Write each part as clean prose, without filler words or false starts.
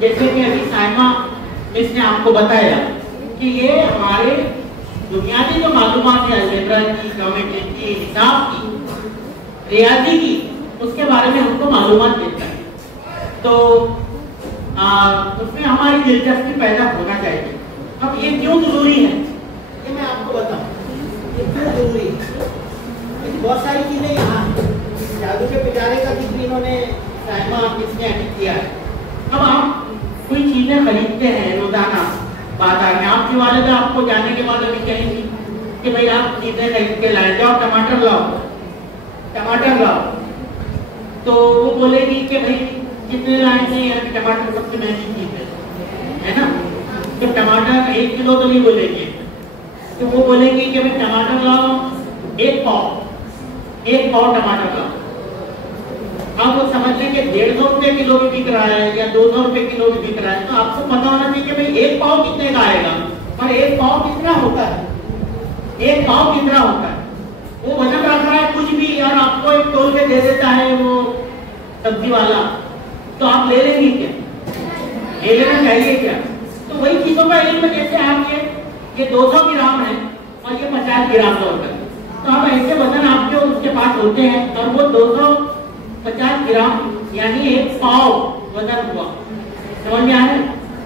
जैसे कि अभी साइमा मिस ने आपको बताया कि ये हमारे बुनियादी जो मालूमात है अलजेब्रा की, ज्योमेट्री की, हिसाब की, रियाजी की, उसके बारे में हमको मालूमात देता है। तो उसमें हमारी दिलचस्पी पैदा होना चाहिए। अब ये क्यों जरूरी है ये मैं आपको बताऊं। ये क्यों जरूरी है, बहुत सारी चीजें यहाँ जादू के पिटारे का जिक्र इन्होंने साइमा इसने एडिट किया है। अब आप कोई चीजें खरीदते हैं रोजाना बाजार में, आपके वाले तो आपको जाने के बाद अभी कहेंगे कि भाई आप चीजें खरीद के लाए, जाओ टमाटर लाओ, टमाटर लाओ। तो वो बोलेगी कि भाई कितने लाए थे, यार टमाटर सबसे महंगी चीज है ना, तो टमाटर 1 किलो तो नहीं बोलेंगे, तो वो बोलेंगे कि भाई टमाटर लाओ 1 पाव टमाटर लाओ। अब वो समझ लें कि 150 रुपये किलो भी बिक रहा है या 200 रुपये किलो भी बिक रहा है, तो आपको पता होना चाहिए कि भाई 1 पाव कितने का आएगा और 1 पाव कितना होता है, 1 पाव कितना होता है। वो वजन रख रहा है कुछ भी और आपको एक तोल के दे देता है वो सब्जी वाला, तो आप ले लेंगे क्या, ले लेना चाहिए क्या। तो वही चीजों का इल्म, जैसे आप ये 200 ग्राम है और ये 50 ग्राम का होता है, तो आप ऐसे वजन आपके उसके पास होते हैं और वो 250 ग्राम यानी 1 पाव वजन हुआ, समझ में आ रहा है।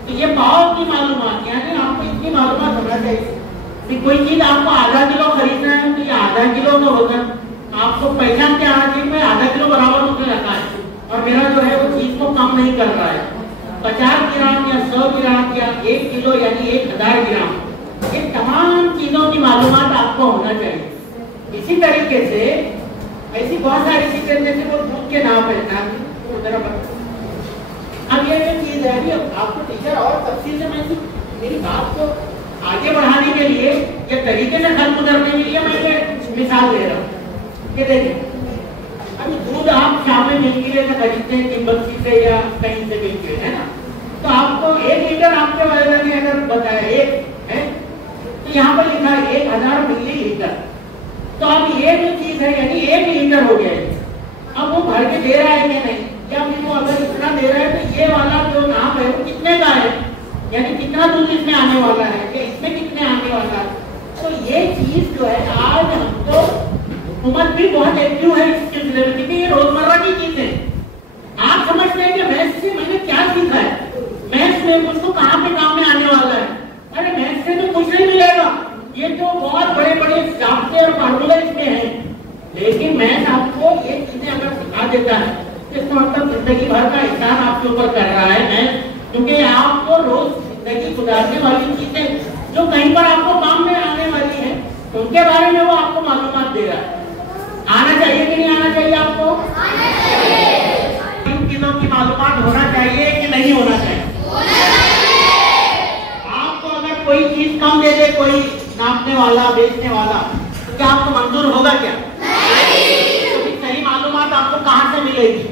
तो ये पाव की मालूमात, यानी आपको इतनी मालूमात होना चाहिए कि कोई चीज आपको आधा किलो खरीदना है तो ये आधा किलो का वजन आपको पहचान के आना चाहिए, मैं आधा किलो बराबर उसने रखा है और मेरा जो है वो चीज को कम नहीं कर रहा है। 50 ग्राम या 100 ग्राम या 1 किलो यानी 1000 ग्राम, ये तमाम चीजों की मालूमात आपको होना चाहिए। इसी तरीके से ऐसी बहुत सारी चीजें, जैसे वो दूध के नाम है, अब ये चीज है, आपको टीचर और तफसील से मैं मेरी बात को आगे बढ़ाने के लिए या तरीके से खत्म करने के लिए मैं ये मिसाल दे रहा हूँ कि देखिए अभी दूध आप शाम में मिल के खरीदते हैं तिब्बती से या कहीं से मिल के, है ना, तो आपको 1 लीटर आपके वाले ने अगर बताया 1 है तो यहाँ पर लिखा है 1000 मिलीलीटर, तो अब ये जो चीज है यानी 1 लीटर हो गया है। अब वो भर के दे रहा है कि नहीं, या फिर वो अगर इतना दे रहा है तो ये वाला जो नाम है वो कितने का है, यानी कितना दूध इसमें आने वाला है या इसमें कितने आने वाला है। तो ये चीज जो है आज हमको हुकूमत भी बहुत एक्टिव है इस सिलसिले में, क्योंकि ये रोजमर्रा की चीज है। आप समझ रहे हैं कि मैथ्स से मैंने क्या सीखा है, मैथ्स में मुझको कहाँ पे काम में आने वाला है। अरे मैथ्स से तो कुछ नहीं मिलेगा, ये तो बहुत बड़े बड़े जाप्ते और फार्मूला इसमें है, लेकिन मैथ आपको ये चीजें अगर सिखा देता है तो इसका मतलब जिंदगी भर का एहसान आपके ऊपर कर रहा है मैथ, क्योंकि आपको रोज जिंदगी गुजारने वाली चीजें जो कहीं पर आपको काम में आने वाली है उनके बारे में वो आपको मालूमात दे रहा है। आना चाहिए कि नहीं आना चाहिए आपको? आना चाहिए। इन चीजों की मालूमात होना चाहिए कि नहीं होना चाहिए? होना चाहिए। आपको अगर कोई चीज कम दे दे कोई नापने वाला बेचने वाला, तो क्या आपको मंजूर होगा क्या? नहीं। तो सही मालूमात आपको कहाँ से मिलेगी?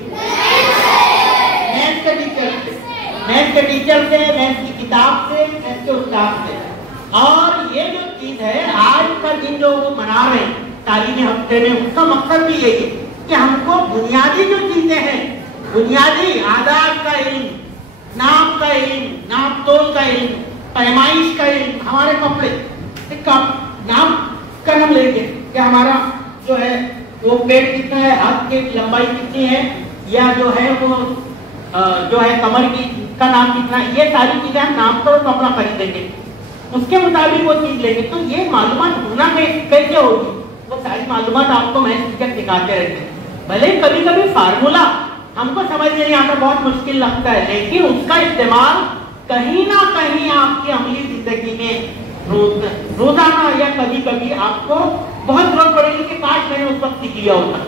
मैथ्स के टीचर से, मैथ्स के टीचर से, मैथ्स की किताब से, मैथ्स के उस्ताद से। और ये जो चीज है आज का दिन जो वो मना रहे हैं तालीमी हफ्ते में, उसका मकसद भी यही है कि हमको बुनियादी जो चीजें हैं, बुनियादी आदात का इल्म, नाप का इल्म, नाप तोल का इल्म, पैमाइश का इल्म, हमारे कपड़े का नाप का हम लेंगे कि हमारा जो है वो पेट कितना है, हाथ की लंबाई कितनी है, या जो है वो जो है कमर की का नाप कितना है, ये सारी चीजें हम नाप कर कपड़ा खरीदेंगे, उसके मुताबिक वो चीज लेंगे। तो ये मालूमात होना कैसे होगी, वो सारी मालूमात आपको मैथ्स टीचर सिखाते रहते हैं। भले कभी कभी फार्मूला हमको समझ नहीं आता, बहुत मुश्किल लगता है, लेकिन उसका इस्तेमाल कहीं ना कहीं आपकी अमली जिंदगी में रोजाना या कभी कभी आपको बहुत जरूरत पड़ेगी कि काश मैंने उस वक्त सीख लिया होता।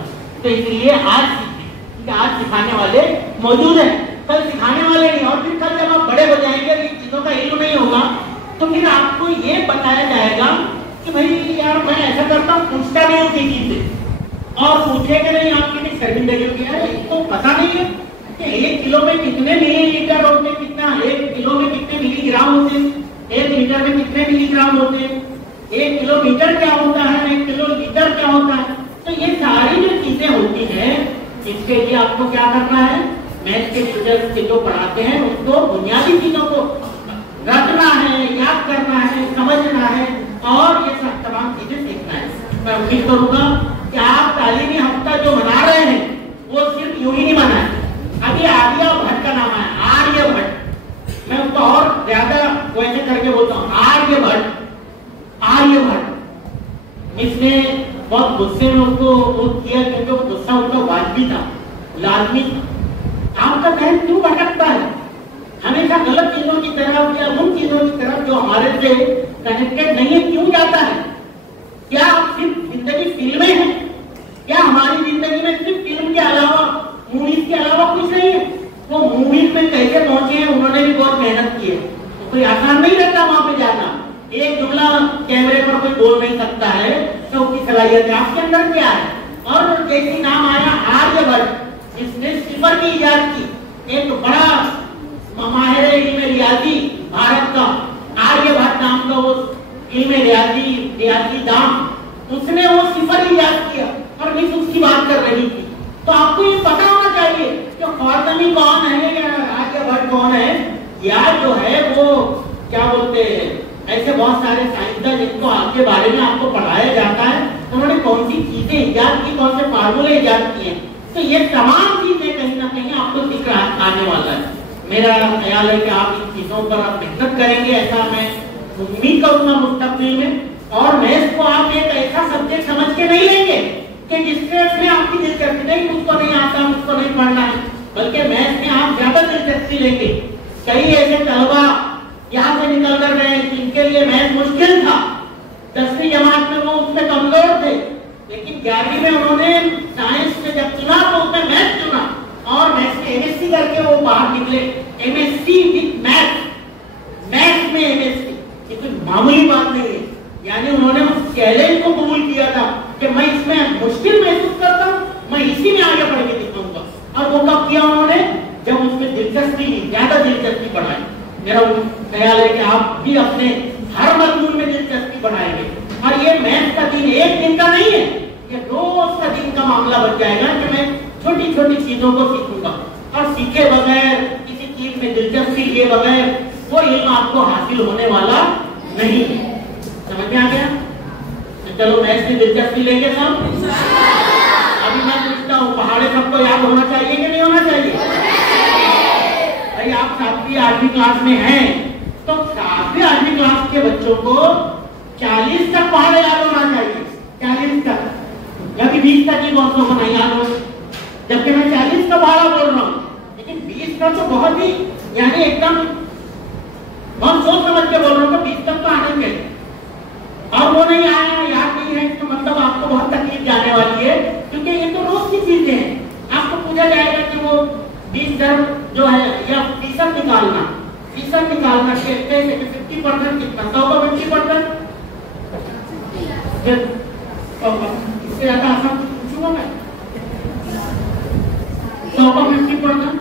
तो इसलिए आज सीखें, आज सिखाने वाले मौजूद हैं, कल सिखाने वाले नहीं, और फिर कल जब आप बड़े हो जाएंगे और इन चीजों का इल्म नहीं होगा तो फिर आपको ये बताया जाएगा कि भाई यार मैं ऐसा करता हूँ, पूछता नहीं हूँ किसी से, और पूछेंगे नहीं आपकी शर्मिंदगी होगी, यार इसको पता नहीं है कि 1 किलो में कितने मिलीलीटर होते हैं, कितना 1 किलो में कितने मिलीग्राम होते हैं, 1 लीटर में कितने मिलीग्राम होते हैं, 1 किलोमीटर क्या होता है, 1 किलोलीटर क्या होता है। तो ये सारी जो चीजें होती हैं, इसके लिए आपको क्या करना है, मैथ के टीचर्स के जो पढ़ाते हैं उसको बुनियादी चीजों को रटना है, याद करना है, समझना है और ये सब तमाम चीजें सीखना है। मैं उम्मीद करूंगा कि आप तालीमी हफ्ता जो मना रहे हैं वो सिर्फ यूं ही नहीं मना है। अभी आर्यभट्ट का नाम है, आर्यभट्ट, मैं उसको और ज्यादा वैसे करके बोलता हूँ, आर्यभट्ट। इसने बहुत गुस्से में उसको वो किया क्योंकि वो गुस्सा उसका वाजिबी था, लाजमी था। आपका ध्यान क्यों भटकता है हमेशा गलत चीजों की तरफ या उन चीजों की तरफ जो हमारे से कनेक्टेड नहीं है, क्यों जाता है? क्या आप सिर्फ जिंदगी फिल्में हैं? क्या हमारी जिंदगी में सिर्फ फिल्म के अलावा, मूवीज के अलावा कुछ नहीं है? वो मूवीज में कैसे पहुंचे हैं, उन्होंने भी बहुत मेहनत की है। तो कोई आसान नहीं रहता वहां पे जाना। एक जुमला कैमरे पर कोई बोल नहीं सकता है तो उसकी सलाहियत आपके अंदर क्या है? और जैसी नाम आया आर्यभट्ट, इसने सिफर की इजाद की। एक बड़ा माहिर इल्म रियाजी भारत का आर्यभट्ट नाम का वो इल्म रियाजी दाम, उसने वो सिफर इजाद किया और मिस उसकी बात कर रही थी। तो आपको ये पता होना चाहिए कि ख्वारज़मी कौन है या आर्यभट्ट कौन है, या जो है वो क्या बोलते हैं, ऐसे बहुत सारे साइंसदान जिनको आपके बारे में आपको पढ़ाया जाता है, उन्होंने कौन सी चीजें इजाद की, कौन से फार्मूले इजाद किए। तो ये तमाम चीजें कहीं ना कहीं आपको दिख आने वाला है। मेरा ख्याल है कि आप इन चीजों पर आप मेहनत करेंगे, ऐसा मैं उम्मीद करूंगा मुस्तकबिल में। और मैथ्स को आप एक ऐसा सब्जेक्ट समझ के नहीं लेंगे कि जिसमें आपकी दिलचस्पी नहीं, मुझको नहीं आता, मुझको नहीं पढ़ना है, बल्कि मैथ्स में आप ज्यादा दिलचस्पी लेंगे। कई ऐसे तलबा यहाँ से निकल कर गए जिनके लिए मैथ मुश्किल था, 10वीं जमात में वो उसमें कमजोर थे, लेकिन 11वीं में उन्होंने साइंस में जब चुना तो उसमें मैथ चुना और मैथ्स में एमएससी करके वो बाहर निकले। एमएससी विद मैथ, मैथ में एमएससी, ये कोई मामूली बात नहीं है। यानी उन्होंने उस चैलेंज को कबूल किया था कि मैं इसमें मुश्किल महसूस करता हूँ, मैं इसी में आगे बढ़ के दिखाऊंगा। और वो कब किया उन्होंने? जब उसमें दिलचस्पी, ज्यादा दिलचस्पी बढ़ाई। मेरा ख्याल है कि आप भी अपने हर मजमून में दिलचस्पी बढ़ाएंगे। और ये मैथ का दिन एक दिन का नहीं है, ये रोज का दिन का मामला बन जाएगा कि मैं छोटी छोटी चीजों को सीखूंगा। और सीखे बगैर, किसी चीज में दिलचस्पी लिए बगैर वो इल्म आपको हासिल होने वाला नहीं है। समझ में आ गया? तो चलो मैथ्स में दिलचस्पी लेंगे सब। अभी मैं पूछता हूँ, पहाड़े सबको याद होना चाहिए कि नहीं होना चाहिए? भाई आप 7वीं 8वीं क्लास में हैं तो 7वीं 8वीं क्लास के बच्चों को 40 तक पहाड़े याद होना चाहिए। 40 तक, या कि 20 तक ही बहुत लोगों को नहीं याद हो, जबकि मैं 40 का पहाड़ा बोल रहा हूँ। लेकिन 20 का तो बहुत ही, यानी एकदम बहुत सोच समझ के बोल रहा हूँ, 20 तक तो आने के, और वो नहीं आया, याद नहीं है, तो मतलब आपको बहुत तकलीफ जाने वाली है, क्योंकि ये तो रोज की चीजें हैं। आपको पूछा जाएगा कि वो 20 दर जो है या फीसद निकालना कहते हैं कि 50% कितना, 100 का 50%, इससे ज्यादा आसान पूछूंगा मैं, 100 का 50%।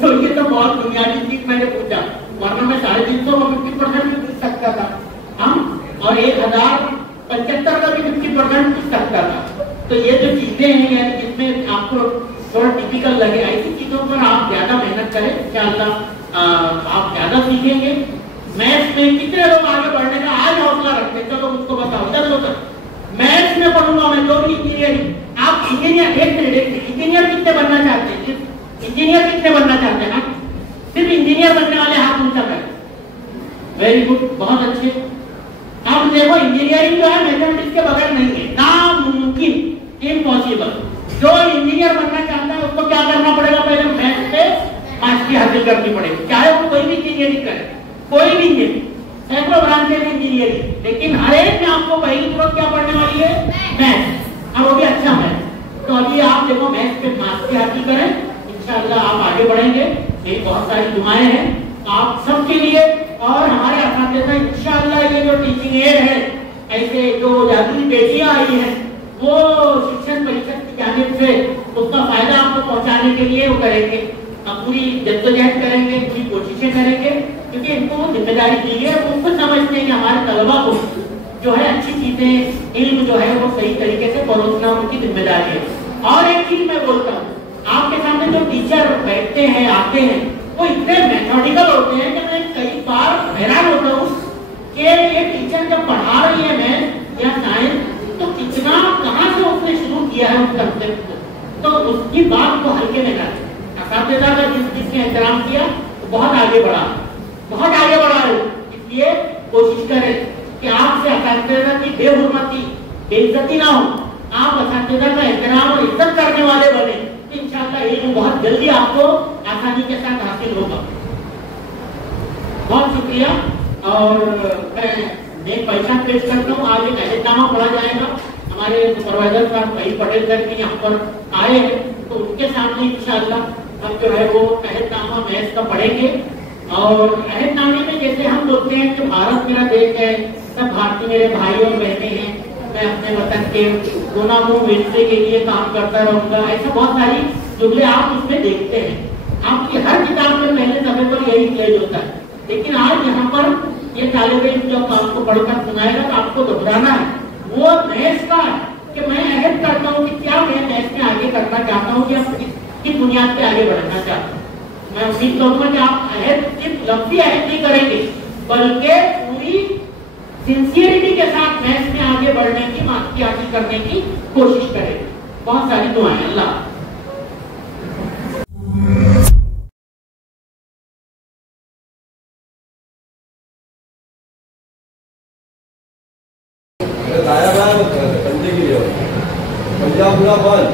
तो ये तो बहुत बुनियादी चीज मैंने पूछा, वरना मैं 350 का 50% भी पूछ सकता था हम, और 1075 का भी 50% पूछ सकता था। तो ये जो चीजें हैं, यानी जिसमें आपको थोड़ा टिपिकल लगे, ऐसी चीजों पर आप ज्यादा मेहनत करें, इंशाअल्लाह आप ज्यादा सीखेंगे। मैथ्स में कितने लोग आगे बढ़ने का आज हौसला रखते हैं? चलो मुझको बताओ, इधर लो सर। मैथ्स में पढ़ूंगा मैं तो भी इंजीनियरिंग। आप इंजीनियर, एक मिनट, इंजीनियर कितने बनना चाहते हैं? इंजीनियर कितने बनना चाहते हैं? सिर्फ इंजीनियर बनने वाले हाथ ऊंचा करें। वेरी गुड, बहुत अच्छे। अब देखो, इंजीनियरिंग जो है मैथमेटिक्स के बगैर नहीं है, नामुमकिन, इम्पॉसिबल। जो इंजीनियर बनना चाहता है उसको क्या करना पड़ेगा? पहले मैथ्स पे मास्टरी हासिल करनी पड़ेगी, चाहे वो कोई भी इंजीनियरिंग करे, कोई भी इंजीनियरिंग, सैकड़ों ब्रांचेज इंजीनियरिंग, लेकिन हर एक में आपको पहली जरूरत क्या पढ़ने वाली है? मैथ्स, और वो भी अच्छा मैथ्स। तो अभी आप देखो मैथ्स पे मास्टरी हासिल करें, इंशाअल्लाह आप आगे बढ़ेंगे। मेरी बहुत सारी दुआएं हैं आप सबके लिए, और हमारे असातिज़ा इंशाअल्लाह ये जो टीचिंग एड है, ऐसे जो जादुई बेटियां आई हैं, वो शिक्षण परिषद की जानिब से उसका फायदा आपको पहुंचाने के लिए वो करेंगे, पूरी जद्दोजहद करेंगे, पूरी कोशिशें करेंगे, क्योंकि इनको जिम्मेदारी दी है। वो खुद समझते हैं कि हमारे तलबा को जो है अच्छी चीजें, इल्म जो है वो सही तरीके से परोसना उनकी जिम्मेदारी है। और एक चीज मैं बोलता हूँ, आपके सामने जो टीचर बैठते हैं आते हैं वो इतने मेथोडिकल होते हैं कि मैं कई बार हैरान होता हूँ कि ये टीचर जब पढ़ा रही है मैथ या साइंस तो कितना कहाँ से उसने शुरू किया है उस कंसेप्ट को, तो उसकी बात को हल्के में डाले। असातिज़ा का जिसने एहतराम किया तो बहुत आगे बढ़ा, बहुत आगे बढ़ा है। इसलिए कोशिश करें कि आपसे असातिज़ा की बेहुरमती बेइज्जती ना हो, आप असातिज़ा का एहतराम और इज्जत करने वाले बने, इंशाअल्लाह इल्म बहुत जल्दी आपको आसानी के साथ हासिल होगा। बहुत शुक्रिया। और मैं एक पहचान पेश करता हूँ। आज एक अहदनामा पढ़ा जाएगा, हमारे सुपरवाइजर साहब भाई पटेल सर भी यहाँ पर आए हैं, तो उनके सामने इंशाअल्लाह हम जो है वो अहदनामा मैथ का पढ़ेंगे। और अहदनामे में जैसे हम बोलते हैं कि भारत मेरा देश है, सब भारतीय मेरे भाई और बहनें हैं, मैं अपने वतन के गुनाहों विरसे के लिए काम करता रहूंगा, ऐसा बहुत सारी जुमले आप उसमें देखते हैं। आपकी हर किताब में पहले दफे पर यही क्लेज होता है, लेकिन आज यहाँ पर ये तालिब इल्म जब आपको पढ़कर सुनाएगा तो आपको दोहराना है वो मैथ का है कि मैं अहद करता हूँ कि क्या मैं मैथ में आगे करना चाहता हूँ या किस बुनियाद पे आगे बढ़ना चाहता हूँ। मैं उम्मीद करूंगा कि आप अहद सिर्फ लफ्जी अहद नहीं करेंगे बल्कि पूरी सिंसियरिटी के साथ मैथ में आगे बढ़ने की मास्टरी हासिल करने की कोशिश करेंगे। बहुत सारी दुआएं। अल्लाह। पंजाब पूरा बंद।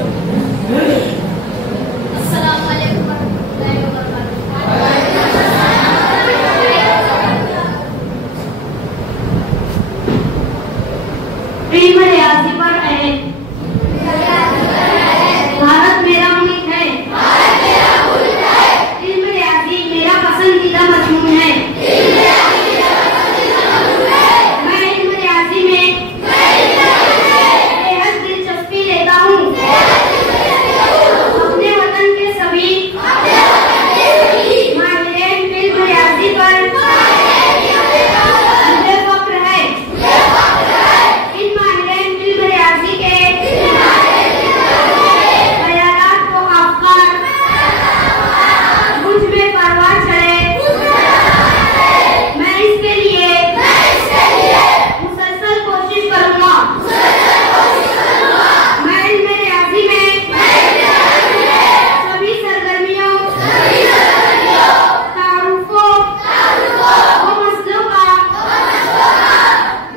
इल्म रियाज़ी पर अहद। भारत मेरा मुल्क है, इल्म रियाज़ी मेरा पसंदीदा मजमून है। मैं इल्म रियाज़ी में बेहद दिलचस्पी लेता हूँ। अपने वतन के सभी माहिरीन इल्म रियाज़ी पर मुझे फख्र है। इन माहिरीन इल्म रियाज़ी के ख्यालात को खाकर मुझ में परवाह चढ़े, मैं इसके लिए मुसलसल कोशिश करूंगा। मैं इल्म रियाज़ी में सभी सरगर्मियों तारुफों व मसलों का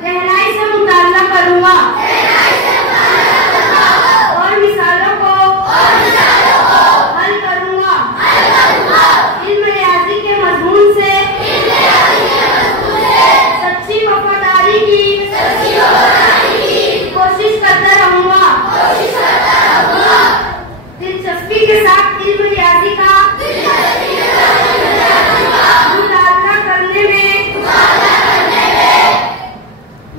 गहराई से मुताला करूंगा और मिसालों को हल करूंगा। इल्म रियाज़ी के मजमून से सच्ची वफादारी की कोशिश करता रहूंगा। दिलचस्पी के साथ इल्म रियाज़ी का मुताला करने में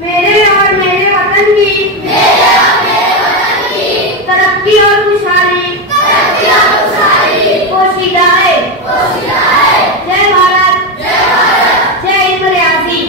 मेरे और मेरे वतन की तरक्की और खुशहाली पोशीदा है। जय भारत, जय इल्म रियाज़ी।